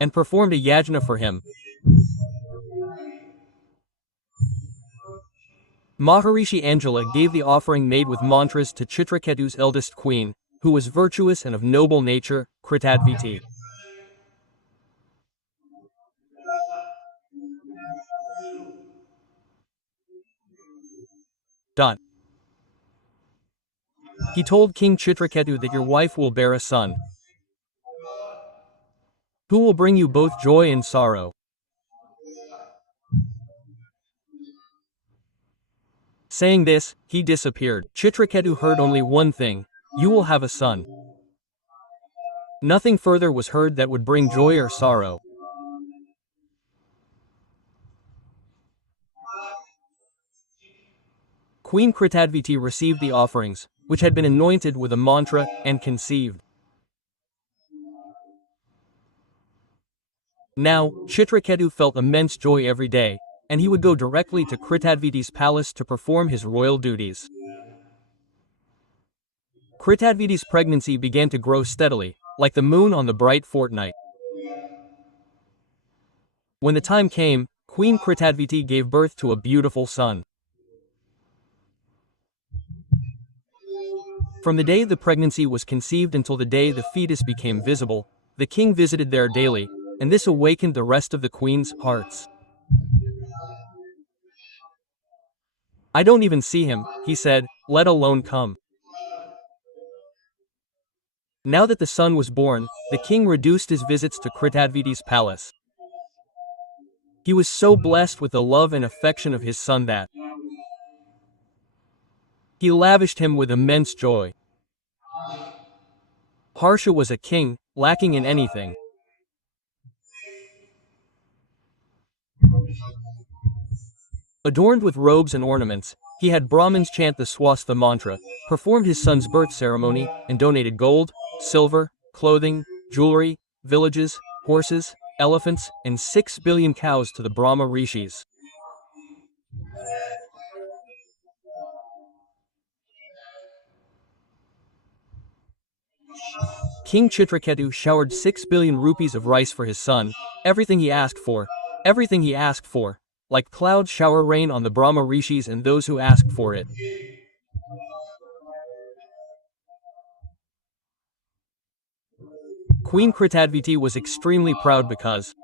and performed a yajna for him. Maharishi Angela gave the offering made with mantras to Chitraketu's eldest queen, who was virtuous and of noble nature, Kritadviti. He told King Chitraketu that your wife will bear a son, who will bring you both joy and sorrow. Saying this, he disappeared. Chitraketu heard only one thing: you will have a son. Nothing further was heard that would bring joy or sorrow. Queen Kritadviti received the offerings, which had been anointed with a mantra, and conceived. Now, Chitraketu felt immense joy every day, and he would go directly to Kritadviti's palace to perform his royal duties. Kritadviti's pregnancy began to grow steadily, like the moon on the bright fortnight. When the time came, Queen Kritadviti gave birth to a beautiful son. From the day the pregnancy was conceived until the day the fetus became visible, the king visited there daily, and this awakened the rest of the queen's hearts. I don't even see him, he said, let alone come. Now that the son was born, the king reduced his visits to Kritadviti's palace. He was so blessed with the love and affection of his son that he lavished him with immense joy. Harsha was a king, lacking in anything. Adorned with robes and ornaments, he had Brahmins chant the Swastha mantra, performed his son's birth ceremony, and donated gold, silver, clothing, jewelry, villages, horses, elephants, and 6 billion cows to the Brahma rishis. King Chitraketu showered 6 billion rupees of rice for his son, everything he asked for, like clouds shower rain on the Brahma rishis and those who asked for it. Queen Kritadviti was extremely proud because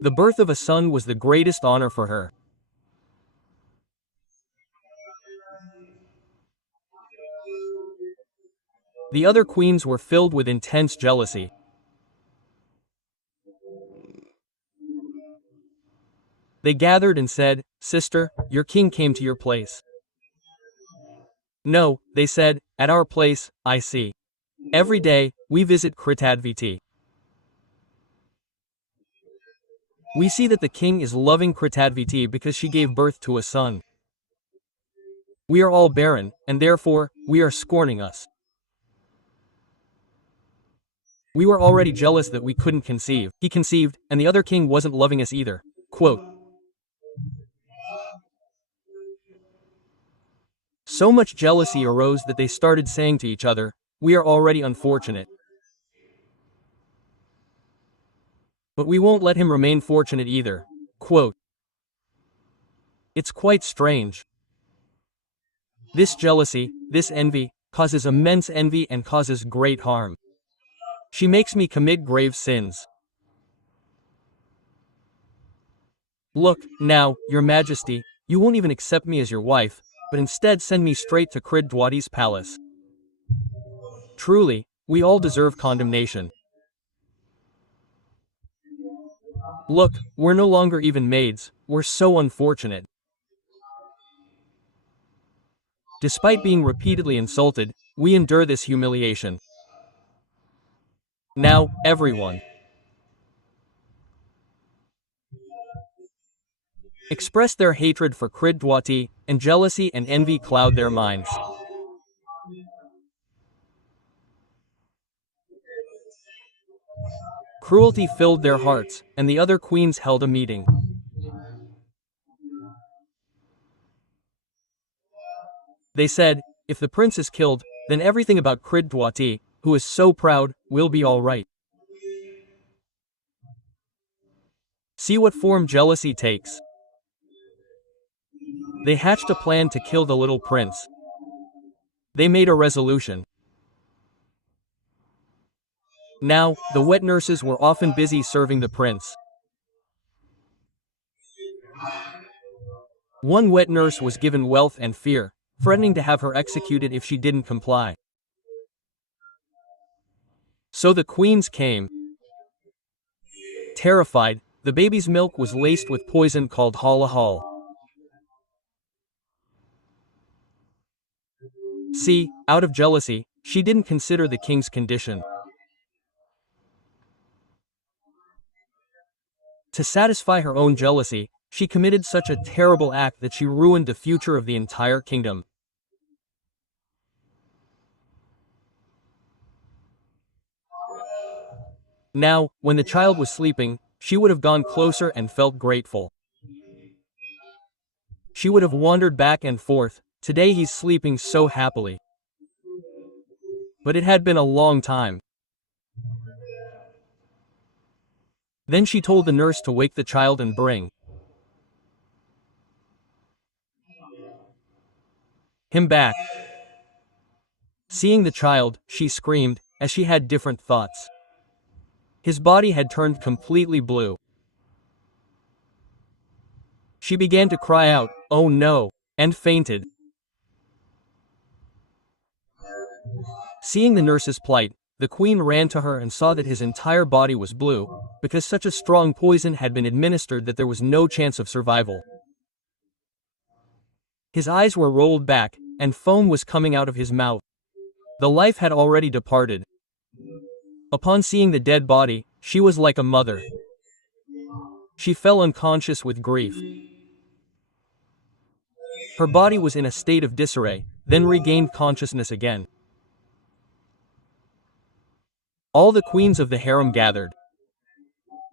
the birth of a son was the greatest honor for her. The other queens were filled with intense jealousy. They gathered and said, "Sister, your king came to your place." "No," they said, "at our place, I see. Every day, we visit Kritadviti. We see that the king is loving Kritadviti because she gave birth to a son. We are all barren, and therefore, we are scorning us. We were already jealous that we couldn't conceive. He conceived, and the other king wasn't loving us either." Quote, so much jealousy arose that they started saying to each other, "We are already unfortunate. But we won't let him remain fortunate either." Quote, it's quite strange. This jealousy, this envy, causes immense envy and causes great harm. She makes me commit grave sins. Look, now, your majesty, you won't even accept me as your wife, but instead send me straight to Kritadviti's palace. Truly, we all deserve condemnation. Look, we're no longer even maids, we're so unfortunate. Despite being repeatedly insulted, we endure this humiliation. Now, everyone, express their hatred for Kritadvati, and jealousy and envy cloud their minds. Cruelty filled their hearts, and the other queens held a meeting. They said, if the prince is killed, then everything about Kridwati, who is so proud, will be all right. See what form jealousy takes. They hatched a plan to kill the little prince. They made a resolution. Now, the wet nurses were often busy serving the prince. One wet nurse was given wealth and fear, threatening to have her executed if she didn't comply. So the queens came. Terrified, the baby's milk was laced with poison called halahal. See, out of jealousy, she didn't consider the king's condition. To satisfy her own jealousy, she committed such a terrible act that she ruined the future of the entire kingdom. Now, when the child was sleeping, she would have gone closer and felt grateful. She would have wandered back and forth. Today he's sleeping so happily. But it had been a long time. Then she told the nurse to wake the child and bring him back. Seeing the child, she screamed, as she had different thoughts. His body had turned completely blue. She began to cry out, "Oh no," and fainted. Seeing the nurse's plight, the queen ran to her and saw that his entire body was blue, because such a strong poison had been administered that there was no chance of survival. His eyes were rolled back, and foam was coming out of his mouth. The life had already departed. Upon seeing the dead body, she was like a mother. She fell unconscious with grief. Her body was in a state of disarray, then regained consciousness again. All the queens of the harem gathered.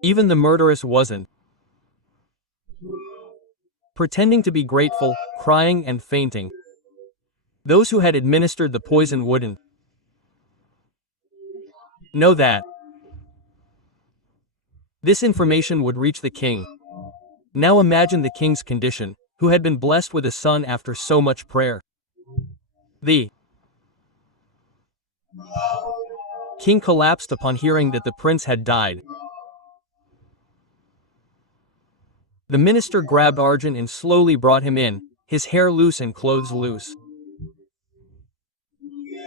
Even the murderess wasn't. Pretending to be grateful, crying and fainting. Those who had administered the poison wouldn't know that this information would reach the king. Now imagine the king's condition, who had been blessed with a son after so much prayer. The king collapsed upon hearing that the prince had died. The minister grabbed Arjun and slowly brought him in, his hair loose and clothes loose.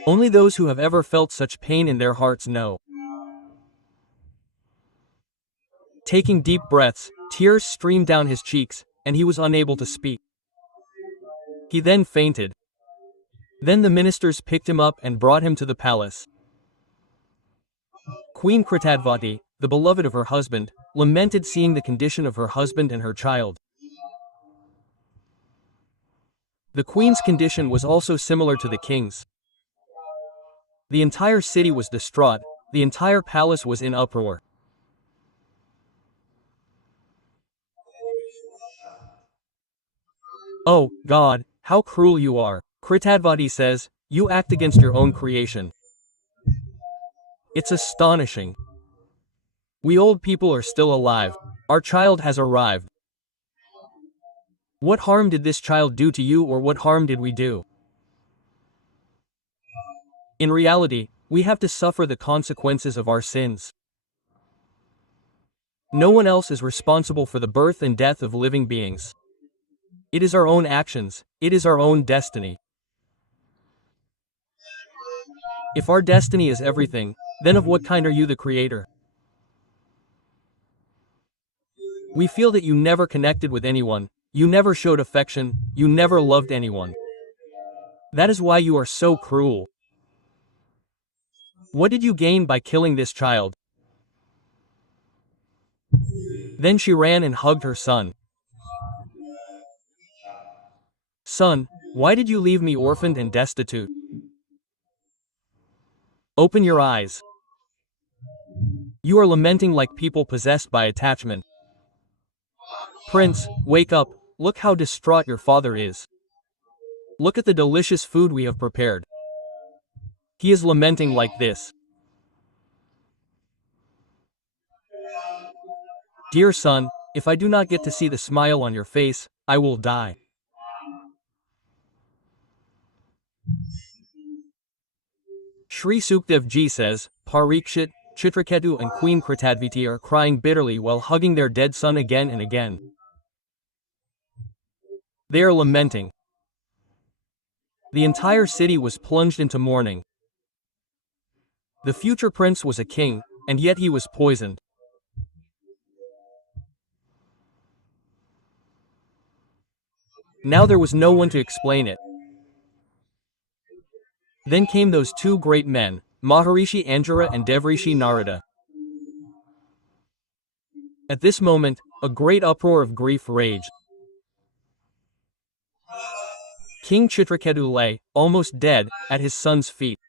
Only those who have ever felt such pain in their hearts know. Taking deep breaths, tears streamed down his cheeks, and he was unable to speak. He then fainted. Then the ministers picked him up and brought him to the palace. Queen Kritadvati, the beloved of her husband, lamented seeing the condition of her husband and her child. The queen's condition was also similar to the king's. The entire city was distraught, the entire palace was in uproar. Oh, God, how cruel you are, Kritadvati says, you act against your own creation. It's astonishing. We old people are still alive. Our child has arrived. What harm did this child do to you, or what harm did we do? In reality, we have to suffer the consequences of our sins. No one else is responsible for the birth and death of living beings. It is our own actions, it is our own destiny. If our destiny is everything, then of what kind are you the creator? We feel that you never connected with anyone, you never showed affection, you never loved anyone. That is why you are so cruel. What did you gain by killing this child? Then she ran and hugged her son. Son, why did you leave me orphaned and destitute? Open your eyes. You are lamenting like people possessed by attachment. Prince, wake up, look how distraught your father is. Look at the delicious food we have prepared. He is lamenting like this. Dear son, if I do not get to see the smile on your face, I will die. Sri Sukdev Ji says, Parikshit, Chitraketu and Queen Kritadviti are crying bitterly while hugging their dead son again and again. They are lamenting. The entire city was plunged into mourning. The future prince was a king, and yet he was poisoned. Now there was no one to explain it. Then came those two great men, Maharishi Anjara and Devrishi Narada. At this moment, a great uproar of grief raged. King Chitraketu lay, almost dead, at his son's feet.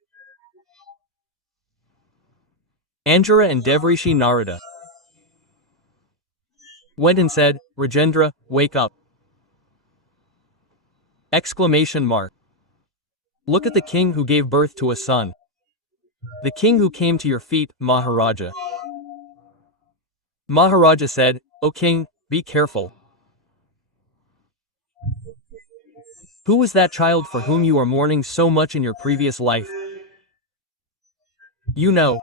Anjara and Devrishi Narada went and said, Rajendra, wake up! Exclamation mark. Look at the king who gave birth to a son. The king who came to your feet, Maharaja. Maharaja said, O king, be careful. Who was that child for whom you are mourning so much in your previous life? You know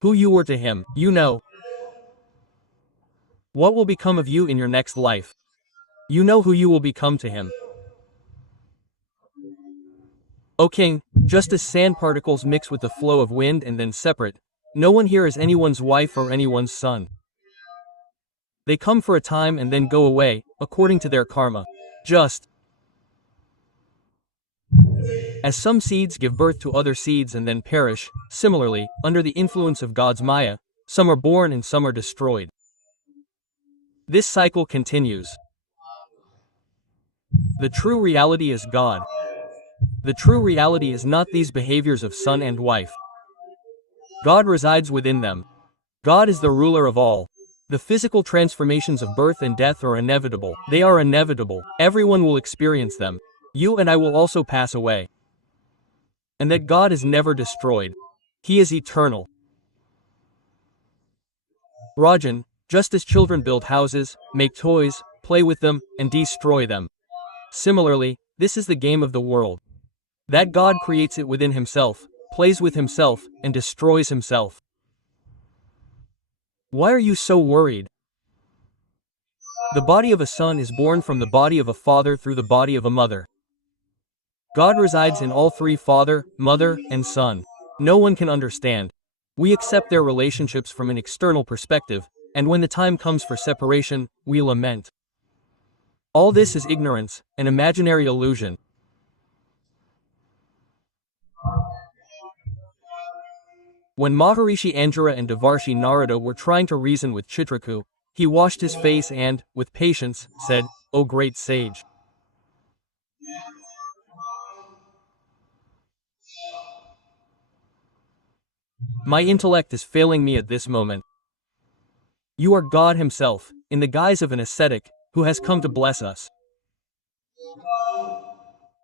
who you were to him. You know what will become of you in your next life. You know who you will become to him. O king, just as sand particles mix with the flow of wind and then separate, no one here is anyone's wife or anyone's son. They come for a time and then go away, according to their karma. Just as some seeds give birth to other seeds and then perish, similarly, under the influence of God's Maya, some are born and some are destroyed. This cycle continues. The true reality is God. The true reality is not these behaviors of son and wife. God resides within them. God is the ruler of all. The physical transformations of birth and death are inevitable. They are inevitable. Everyone will experience them. You and I will also pass away. And that God is never destroyed. He is eternal. Rajan, just as children build houses, make toys, play with them, and destroy them. Similarly, this is the game of the world. That God creates it within himself, plays with himself, and destroys himself. Why are you so worried? The body of a son is born from the body of a father through the body of a mother. God resides in all three: father, mother, and son. No one can understand. We accept their relationships from an external perspective, and when the time comes for separation, we lament. All this is ignorance, an imaginary illusion. When Maharishi Anjara and Devarshi Narada were trying to reason with Chitraku, he washed his face and, with patience, said, O great sage! My intellect is failing me at this moment. You are God himself, in the guise of an ascetic, who has come to bless us.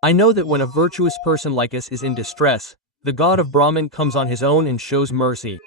I know that when a virtuous person like us is in distress, the God of Brahman comes on his own and shows mercy.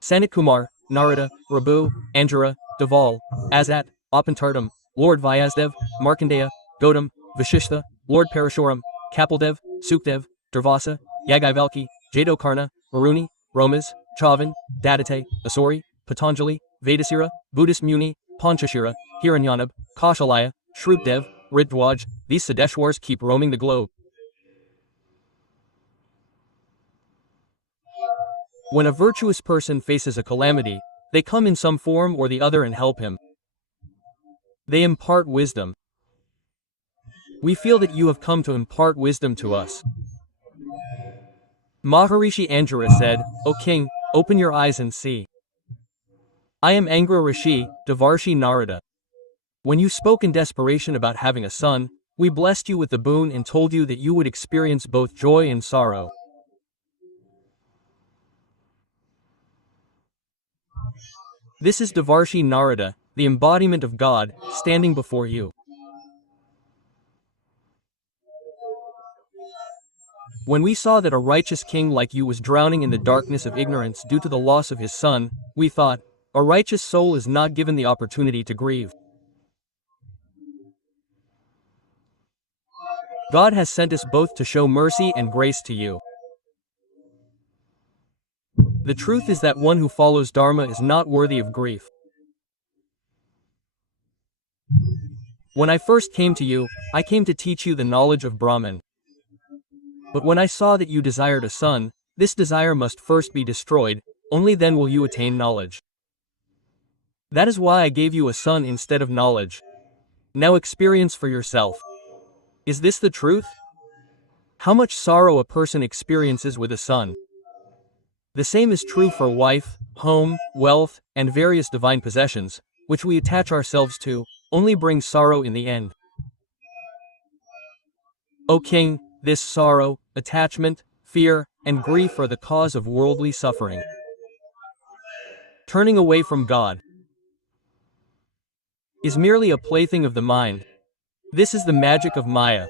Sanatkumar, Narada, Rabu, Anjara, Deval, Azat, Apantartam, Lord Vyasdev, Markandeya, Gautam, Vashishta, Lord Parashuram, Kapildev, Sukdev, Durvasa, Yagaivalki, Jatokarna, Varuni, Romas, Chavan, Dadate, Asuri, Patanjali, Vedasira, Buddhist Muni, Panchashira, Hiranyanab, Kaushalaya, Shrupdev, Ridwaj, these Sadeshwars keep roaming the globe. When a virtuous person faces a calamity, they come in some form or the other and help him. They impart wisdom. We feel that you have come to impart wisdom to us. Maharishi Anjara said, O king, open your eyes and see. I am Angra Rishi, Devarshi Narada. When you spoke in desperation about having a son, we blessed you with the boon and told you that you would experience both joy and sorrow. This is Devarshi Narada, the embodiment of God, standing before you. When we saw that a righteous king like you was drowning in the darkness of ignorance due to the loss of his son, we thought, a righteous soul is not given the opportunity to grieve. God has sent us both to show mercy and grace to you. The truth is that one who follows Dharma is not worthy of grief. When I first came to you, I came to teach you the knowledge of Brahman. But when I saw that you desired a son, this desire must first be destroyed, only then will you attain knowledge. That is why I gave you a son instead of knowledge. Now experience for yourself. Is this the truth? How much sorrow a person experiences with a son. The same is true for wife, home, wealth, and various divine possessions, which we attach ourselves to, only brings sorrow in the end. O king, this sorrow, attachment, fear, and grief are the cause of worldly suffering. Turning away from God is merely a plaything of the mind. This is the magic of Maya.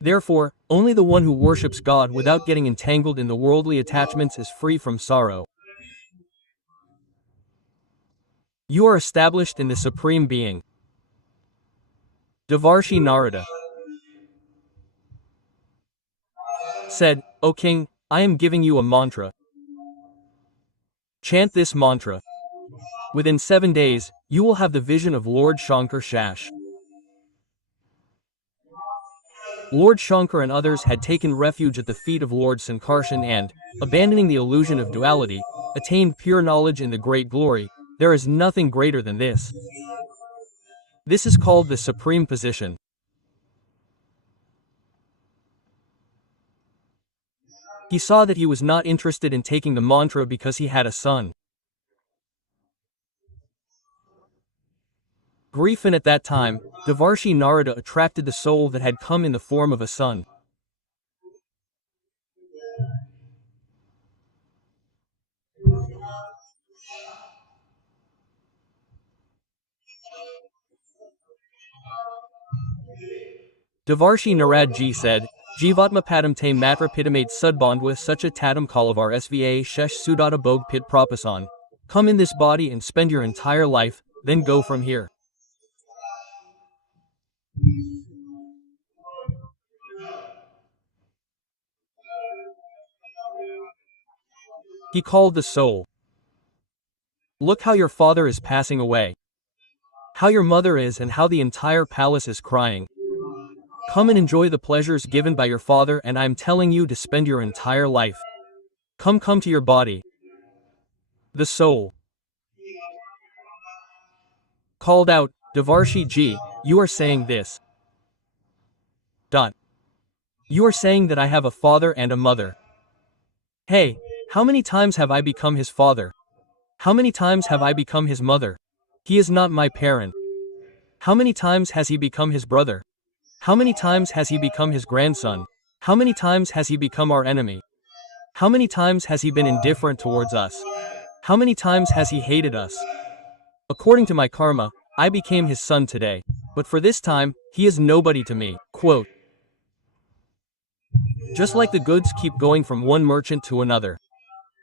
Therefore, only the one who worships God without getting entangled in the worldly attachments is free from sorrow. You are established in the Supreme Being. Devarshi Narada said, O king, I am giving you a mantra. Chant this mantra. Within 7 days, you will have the vision of Lord Shankar Shash. Lord Shankar and others had taken refuge at the feet of Lord Sankarshan and, abandoning the illusion of duality, attained pure knowledge in the great glory. There is nothing greater than this. This is called the supreme position. He saw that he was not interested in taking the mantra because he had a son. Grief, and at that time, Devarshi Narada attracted the soul that had come in the form of a son. Devarshi Narad ji said, Jivatma padam te matra pitamate sudbandwa sucha tatam kalavar sva shesh sudata bog pit prapasan. Come in this body and spend your entire life, then go from here. He called the soul. Look how your father is passing away. How your mother is, and how the entire palace is crying. Come and enjoy the pleasures given by your father, and I am telling you to spend your entire life. Come to your body. The soul called out, Devarshi ji, you are saying this. You are saying that I have a father and a mother. Hey, how many times have I become his father? How many times have I become his mother? He is not my parent. How many times has he become his brother? How many times has he become his grandson? How many times has he become our enemy? How many times has he been indifferent towards us? How many times has he hated us? According to my karma, I became his son today. But for this time, he is nobody to me. Quote, just like the goods keep going from one merchant to another.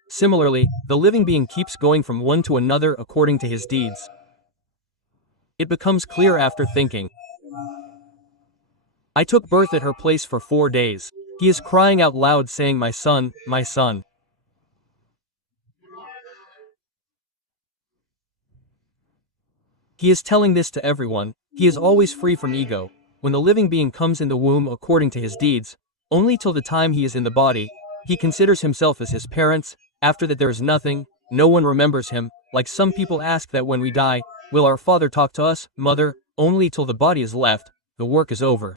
Similarly, the living being keeps going from one to another according to his deeds. It becomes clear after thinking. I took birth at her place for 4 days. He is crying out loud saying, my son, my son. He is telling this to everyone. He is always free from ego. When the living being comes in the womb according to his deeds, only till the time he is in the body, he considers himself as his parents. After that there is nothing, no one remembers him. Like some people ask that when we die, will our father talk to us, mother? Only till the body is left, the work is over.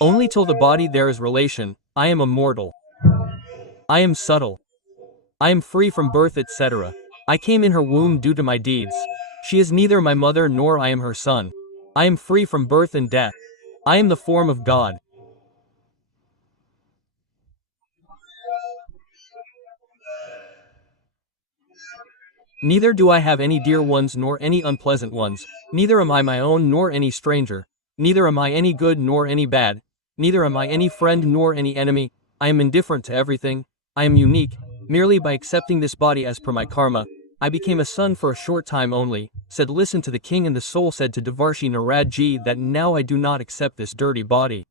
Only till the body there is relation. I am immortal. I am subtle. I am free from birth, etc. I came in her womb due to my deeds. She is neither my mother nor I am her son. I am free from birth and death. I am the form of God. Neither do I have any dear ones nor any unpleasant ones, neither am I my own nor any stranger, neither am I any good nor any bad, neither am I any friend nor any enemy, I am indifferent to everything, I am unique, merely by accepting this body as per my karma, I became a son for a short time only, said listen to the king, and the soul said to Devarshi Narad Ji that now I do not accept this dirty body.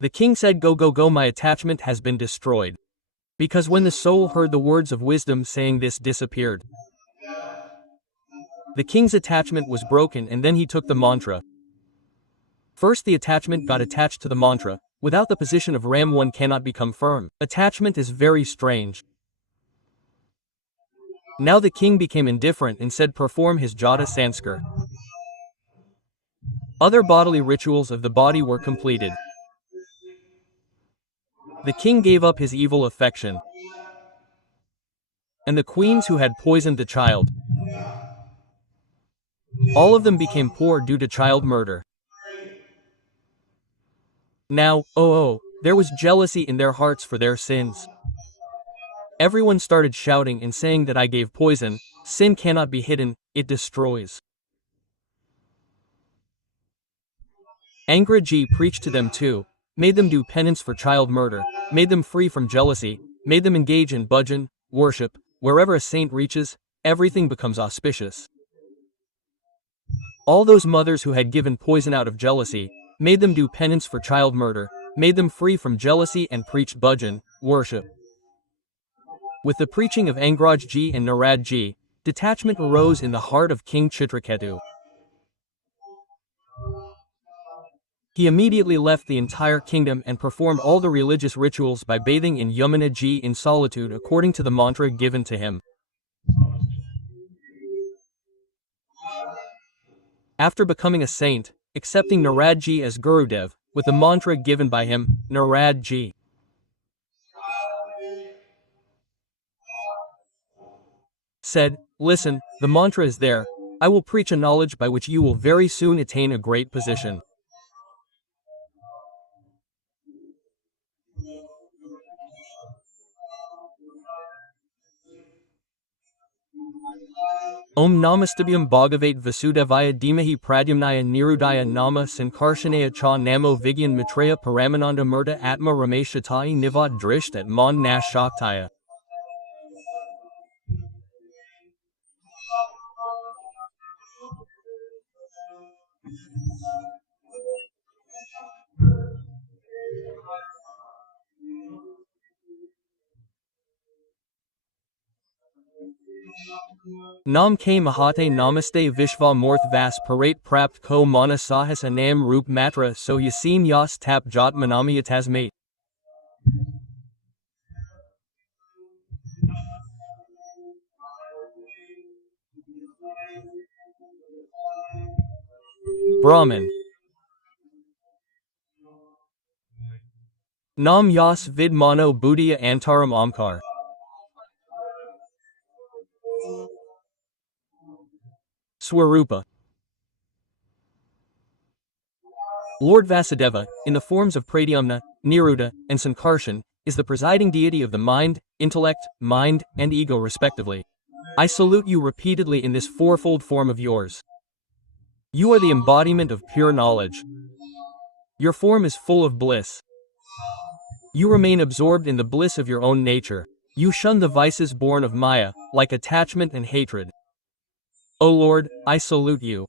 The king said go go go, my attachment has been destroyed. Because when the soul heard the words of wisdom saying this disappeared. The king's attachment was broken, and then he took the mantra. First the attachment got attached to the mantra. Without the position of Ram one cannot become firm. Attachment is very strange. Now the king became indifferent and said perform his jata sanskar. Other bodily rituals of the body were completed. The king gave up his evil affection. And the queens who had poisoned the child, all of them became poor due to child murder. Now, there was jealousy in their hearts for their sins. Everyone started shouting and saying that I gave poison. Sin cannot be hidden, it destroys. Angraji preached to them too, made them do penance for child murder, made them free from jealousy, made them engage in bhajan, worship. Wherever a saint reaches, everything becomes auspicious. All those mothers who had given poison out of jealousy, made them do penance for child murder, made them free from jealousy and preached bhajan, worship. With the preaching of Angraj Ji and Narad Ji, detachment arose in the heart of King Chitraketu. He immediately left the entire kingdom and performed all the religious rituals by bathing in Yamuna Ji in solitude according to the mantra given to him. After becoming a saint, accepting Narad Ji as Gurudev, with the mantra given by him, Narad Ji said, listen, the mantra is there, I will preach a knowledge by which you will very soon attain a great position. Om Namastabhyam Bhagavate Vasudevaya Dhimahi Pradyumnaya Nirudaya Nama Sankarshanaya Cha Namo Vigyan Maitreya Paramananda Murta Atma Rameshatai Nivad Drisht at Mon Nash Shaktaya. Nam ke Mahate Namaste Vishva Morth Vas Parat Prapt Ko Mana Sahas Anam Rup Matra So Yasin Yas Tap Jat Manami Tasmate. Brahman. Nam Yas Vid Mano Buddhiya Antaram Omkar. Swarupa. Lord Vasudeva, in the forms of Pradyumna, Niruddha, and Sankarshan, is the presiding deity of the mind, intellect, mind, and ego respectively. I salute you repeatedly in this fourfold form of yours. You are the embodiment of pure knowledge. Your form is full of bliss. You remain absorbed in the bliss of your own nature. You shun the vices born of Maya, like attachment and hatred. O Lord, I salute you.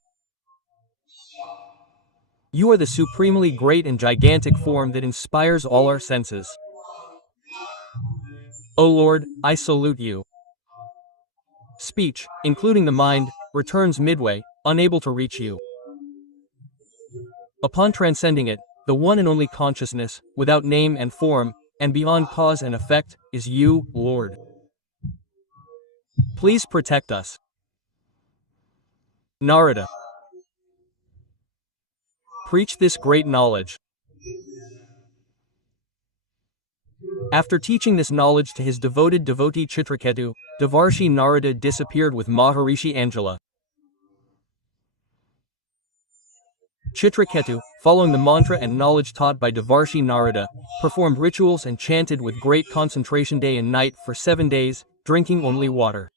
You are the supremely great and gigantic form that inspires all our senses. O Lord, I salute you. Speech, including the mind, returns midway, unable to reach you. Upon transcending it, the one and only consciousness, without name and form, and beyond cause and effect, is you, Lord. Please protect us. Narada. Preach this great knowledge. After teaching this knowledge to his devoted devotee Chitraketu, Devarshi Narada disappeared with Maharishi Angela. Chitraketu, following the mantra and knowledge taught by Devarshi Narada, performed rituals and chanted with great concentration day and night for 7 days, drinking only water.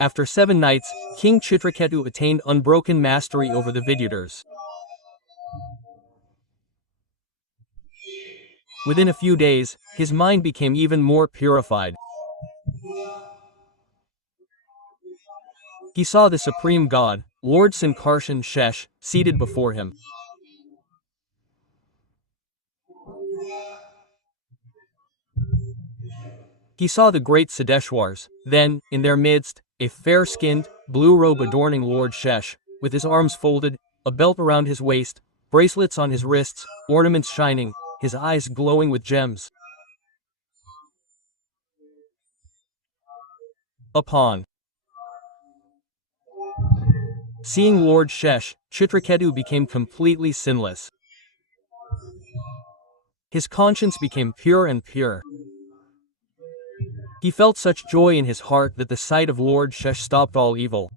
After 7 nights, King Chitraketu attained unbroken mastery over the Vidyadhars. Within a few days, his mind became even more purified. He saw the supreme god, Lord Sankarshan Shesh, seated before him. He saw the great Siddheshwars, then, in their midst, a fair-skinned, blue robe adorning Lord Shesh, with his arms folded, a belt around his waist, bracelets on his wrists, ornaments shining, his eyes glowing with gems. Upon seeing Lord Shesh, Chitraketu became completely sinless. His conscience became pure and pure. He felt such joy in his heart that the sight of Lord Shesh stopped all evil.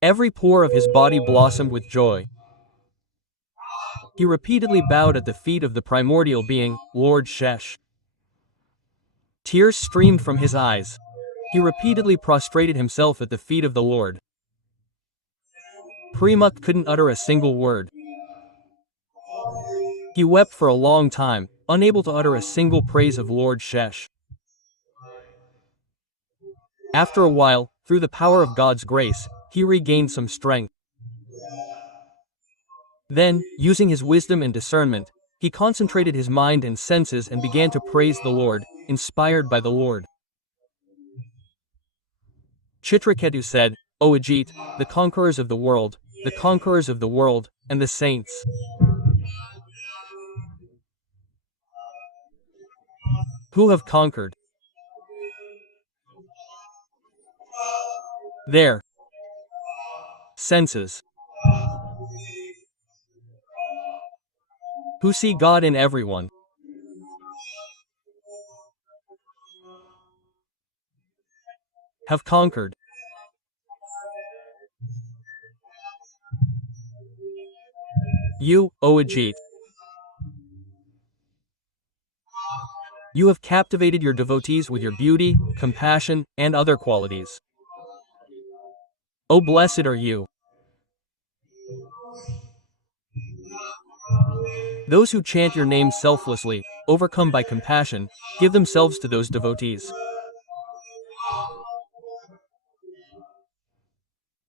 Every pore of his body blossomed with joy. He repeatedly bowed at the feet of the primordial being, Lord Shesh. Tears streamed from his eyes. He repeatedly prostrated himself at the feet of the Lord. Premanand couldn't utter a single word. He wept for a long time, unable to utter a single praise of Lord Shesh. After a while, through the power of God's grace, he regained some strength. Then, using his wisdom and discernment, he concentrated his mind and senses and began to praise the Lord, inspired by the Lord. Chitraketu said, O Ajit, the conquerors of the world, the conquerors of the world, and the saints. Who have conquered their senses, who see God in everyone, have conquered. You, O Ajit, you have captivated your devotees with your beauty, compassion, and other qualities. O blessed are you. Those who chant your name selflessly, overcome by compassion, give themselves to those devotees.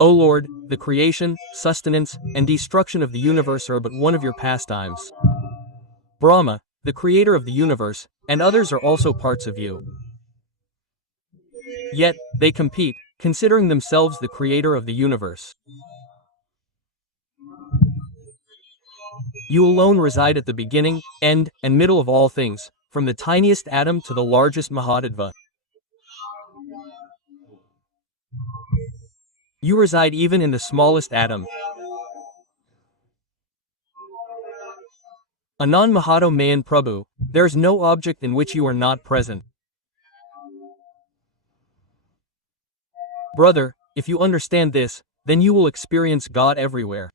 O Lord, the creation, sustenance, and destruction of the universe are but one of your pastimes. Brahma, the creator of the universe, and others are also parts of you. Yet, they compete, considering themselves the creator of the universe. You alone reside at the beginning, end, and middle of all things, from the tiniest atom to the largest Mahatattva. You reside even in the smallest atom. Anand Mahato Mayan Prabhu, there is no object in which you are not present. Brother, if you understand this, then you will experience God everywhere.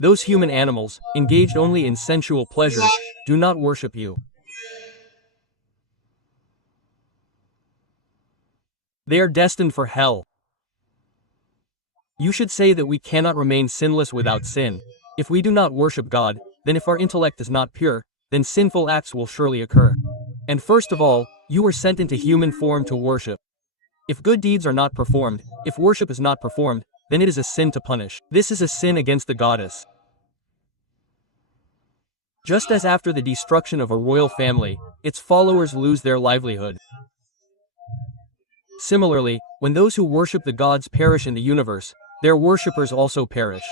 Those human animals, engaged only in sensual pleasures, do not worship you. They are destined for hell. You should say that we cannot remain sinless without sin. If we do not worship God, then if our intellect is not pure, then sinful acts will surely occur. And first of all, you were sent into human form to worship. If good deeds are not performed, if worship is not performed, then it is a sin to punish. This is a sin against the goddess. Just as after the destruction of a royal family, its followers lose their livelihood. Similarly, when those who worship the gods perish in the universe, their worshippers also perish.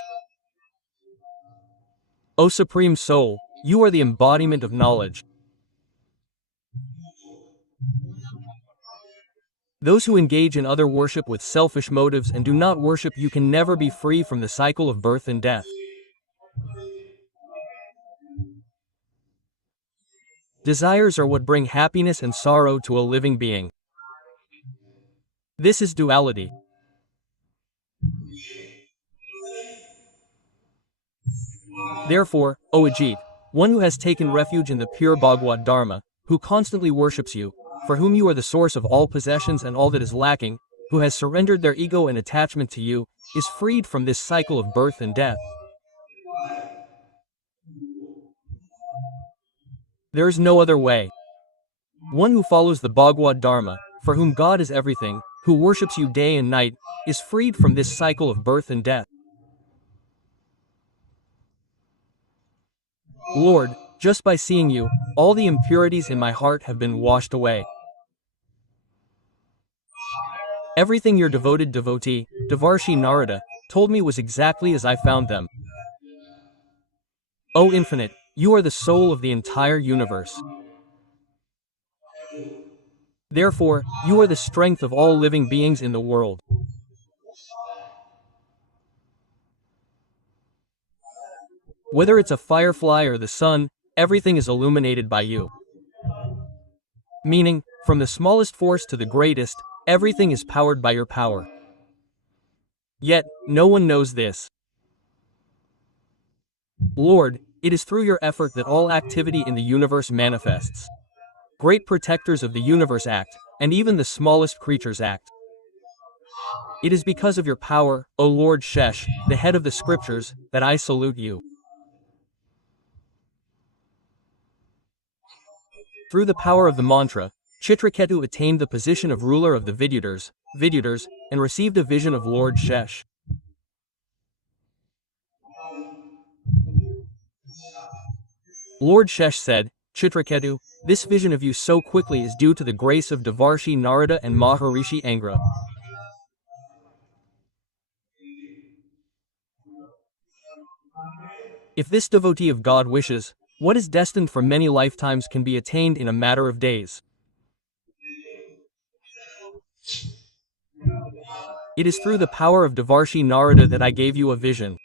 O Supreme Soul, you are the embodiment of knowledge. Those who engage in other worship with selfish motives and do not worship you can never be free from the cycle of birth and death. Desires are what bring happiness and sorrow to a living being. This is duality. Therefore, O Ajit, one who has taken refuge in the pure Bhagavad Dharma, who constantly worships you, for whom you are the source of all possessions and all that is lacking, who has surrendered their ego and attachment to you, is freed from this cycle of birth and death. There is no other way. One who follows the Bhagavad Dharma, for whom God is everything, who worships you day and night, is freed from this cycle of birth and death. Lord, just by seeing you, all the impurities in my heart have been washed away. Everything your devoted devotee, Devarshi Narada, told me was exactly as I found them. O Infinite, you are the soul of the entire universe. Therefore, you are the strength of all living beings in the world. Whether it's a firefly or the sun, everything is illuminated by you. Meaning, from the smallest force to the greatest, everything is powered by your power. Yet, no one knows this. Lord, it is through your effort that all activity in the universe manifests. Great protectors of the universe act, and even the smallest creatures act. It is because of your power, O Lord Shesh, the head of the scriptures, that I salute you. Through the power of the mantra, Chitraketu attained the position of ruler of the Vidyadhars, and received a vision of Lord Shesh. Lord Shesh said, Chitraketu, this vision of you so quickly is due to the grace of Devarshi Narada and Maharishi Angra. If this devotee of God wishes, what is destined for many lifetimes can be attained in a matter of days. It is through the power of Devarshi Narada that I gave you a vision.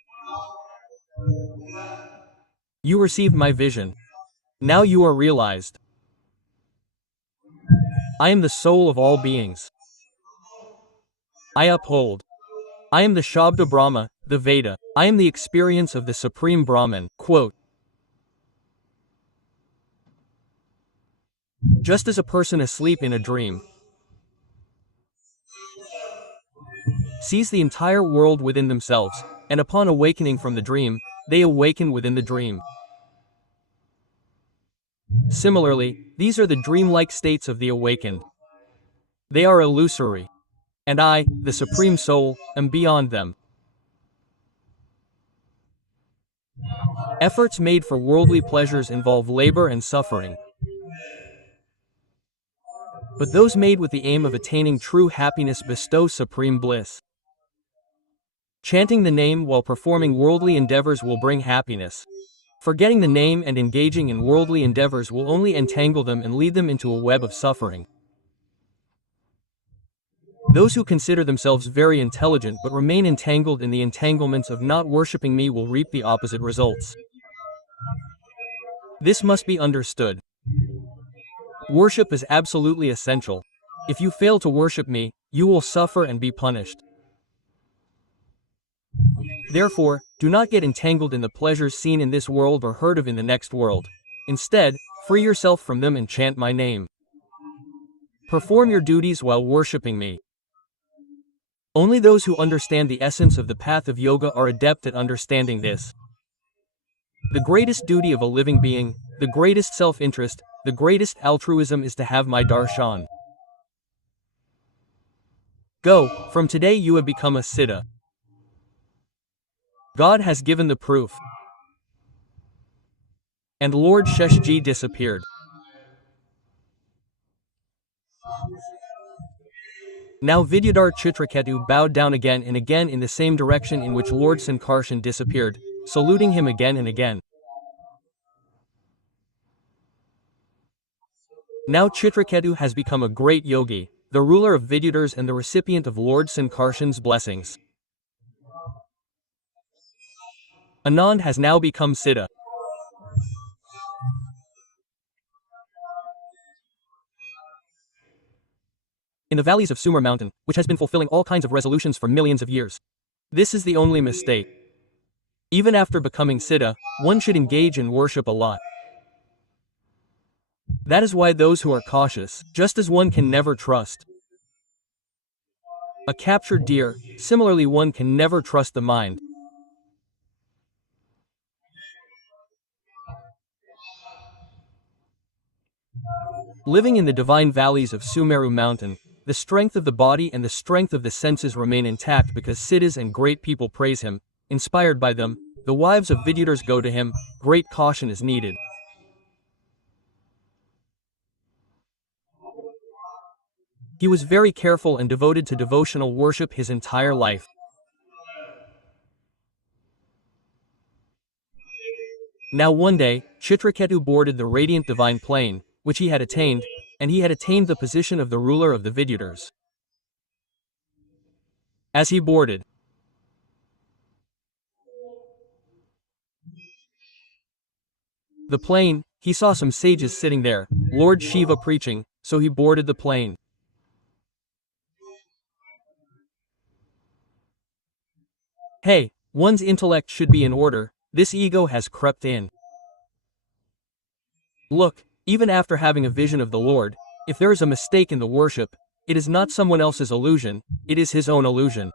You received my vision. Now you are realized. I am the soul of all beings. I uphold. I am the Shabda Brahma, the Veda. I am the experience of the Supreme Brahman. Quote, just as a person asleep in a dream sees the entire world within themselves, and upon awakening from the dream, they awaken within the dream. Similarly, these are the dreamlike states of the awakened. They are illusory. And I, the Supreme Soul, am beyond them. Efforts made for worldly pleasures involve labor and suffering. But those made with the aim of attaining true happiness bestow supreme bliss. Chanting the name while performing worldly endeavors will bring happiness. Forgetting the name and engaging in worldly endeavors will only entangle them and lead them into a web of suffering. Those who consider themselves very intelligent but remain entangled in the entanglements of not worshipping me will reap the opposite results. This must be understood. Worship is absolutely essential. If you fail to worship me, you will suffer and be punished. Therefore, do not get entangled in the pleasures seen in this world or heard of in the next world. Instead, free yourself from them and chant my name. Perform your duties while worshipping me. Only those who understand the essence of the path of yoga are adept at understanding this. The greatest duty of a living being, the greatest self-interest, the greatest altruism is to have my darshan. Go, from today you have become a siddha. God has given the proof. And Lord Sheshji disappeared. Now Vidyadhar Chitraketu bowed down again and again in the same direction in which Lord Sankarshan disappeared, saluting him again and again. Now Chitraketu has become a great yogi, the ruler of Vidyadhars and the recipient of Lord Sankarshan's blessings. Anand has now become siddha. in the valleys of Sumer Mountain, which has been fulfilling all kinds of resolutions for millions of years. This is the only mistake. Even after becoming Siddha, one should engage in worship a lot. That is why those who are cautious, just as one can never trust a captured deer, similarly one can never trust the mind. Living in the divine valleys of Sumeru Mountain, the strength of the body and the strength of the senses remain intact because siddhas and great people praise him. Inspired by them, the wives of Vidyadhars go to him. Great caution is needed. He was very careful and devoted to devotional worship his entire life. Now one day, Chitraketu boarded the radiant divine plane, which he had attained, and he had attained the position of the ruler of the Vidyadhars. As he boarded the plane, he saw some sages sitting there, Lord Shiva preaching, so he boarded the plane. Hey, one's intellect should be in order, this ego has crept in. Look, even after having a vision of the Lord, if there is a mistake in the worship, it is not someone else's illusion, it is his own illusion.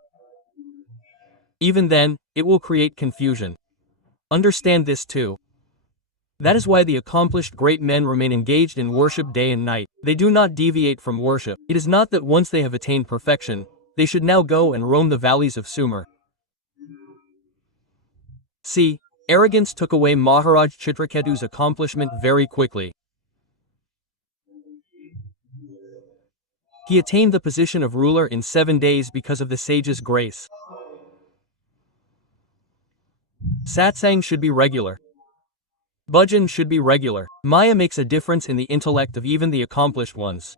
Even then, it will create confusion. Understand this too. That is why the accomplished great men remain engaged in worship day and night. They do not deviate from worship. It is not that once they have attained perfection, they should now go and roam the valleys of Sumer. See, arrogance took away Maharaj Chitraketu's accomplishment very quickly. He attained the position of ruler in 7 days because of the sage's grace. Satsang should be regular. Bhajan should be regular. Maya makes a difference in the intellect of even the accomplished ones.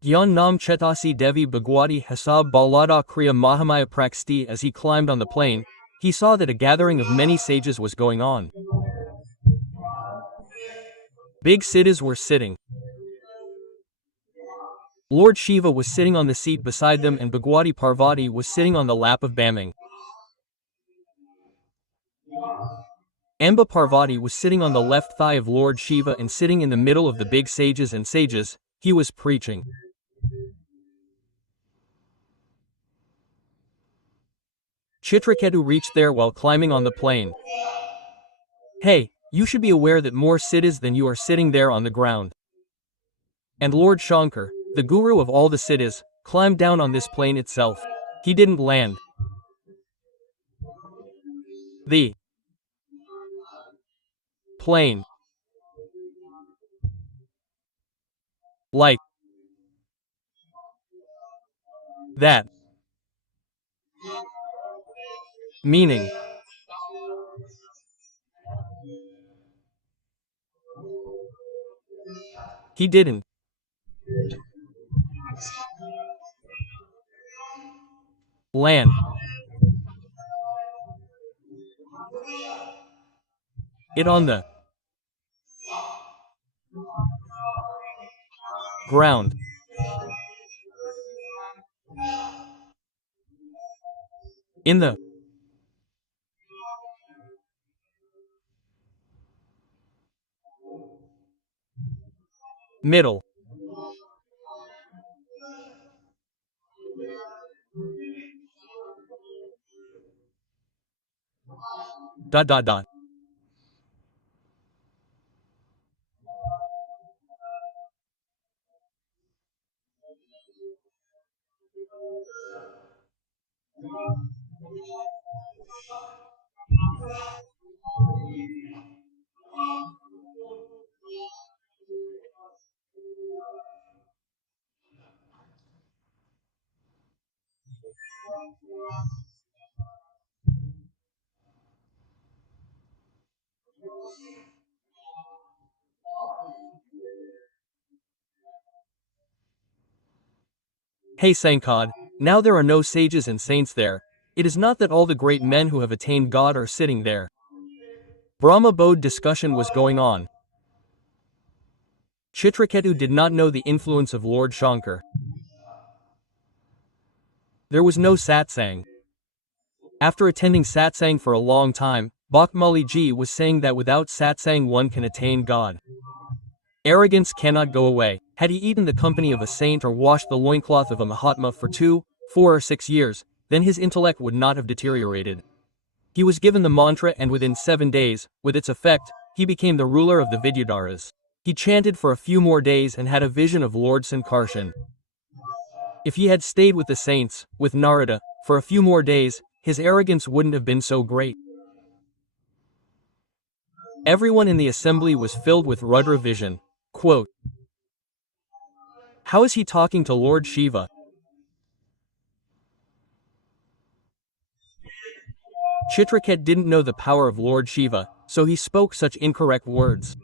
Gyan Nam Chetasi Devi Bhagwati Hasab Balada Kriya Mahamaya Praksti. As he climbed on the plane, he saw that a gathering of many sages was going on. Big siddhas were sitting. Lord Shiva was sitting on the seat beside them and Bhagwati Parvati was sitting on the lap of Baming. Amba Parvati was sitting on the left thigh of Lord Shiva and sitting in the middle of the big sages and sages, he was preaching. Chitraketu reached there while climbing on the plane. Hey, you should be aware that more siddhas than you are sitting there on the ground. And Lord Shankar, the guru of all the siddhas, climbed down on this plane itself. He didn't land. The plane. Like that. Meaning. He didn't land. It on the ground. In the middle. Dot dot dot. Hey Sankad, now there are no sages and saints there. It is not that all the great men who have attained God are sitting there. Brahma Bodh discussion was going on. Chitraketu did not know the influence of Lord Shankar. There was no satsang. After attending satsang for a long time, Bhakmali ji was saying that without satsang one can attain God. Arrogance cannot go away. Had he eaten the company of a saint or washed the loincloth of a Mahatma for 2, 4 or 6 years, then his intellect would not have deteriorated. He was given the mantra and within 7 days, with its effect, he became the ruler of the Vidyadharas. He chanted for a few more days and had a vision of Lord Sankarshan. If he had stayed with the saints, with Narada, for a few more days, his arrogance wouldn't have been so great. Everyone in the assembly was filled with Rudra vision. Quote, how is he talking to Lord Shiva? Chitraket didn't know the power of Lord Shiva, so he spoke such incorrect words.